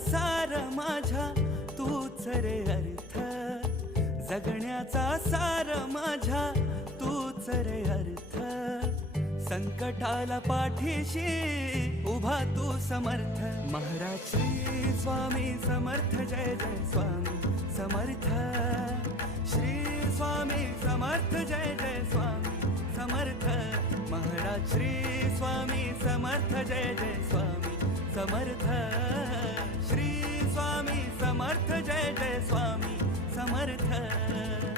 सार माझ्या तूच रे अर्थ, जगण्याचा सार माझ्या तूच रे अर्थ, संकटाला पाठीशी उभा तू समर्थ. महाराज श्री स्वामी समर्थ, जय जय स्वामी समर्थ. श्री स्वामी समर्थ, जय जय स्वामी समर्थ. महाराज श्री स्वामी समर्थ, जय जय स्वामी समर्थ. श्री स्वामी समर्थ, जय जय स्वामी समर्थ.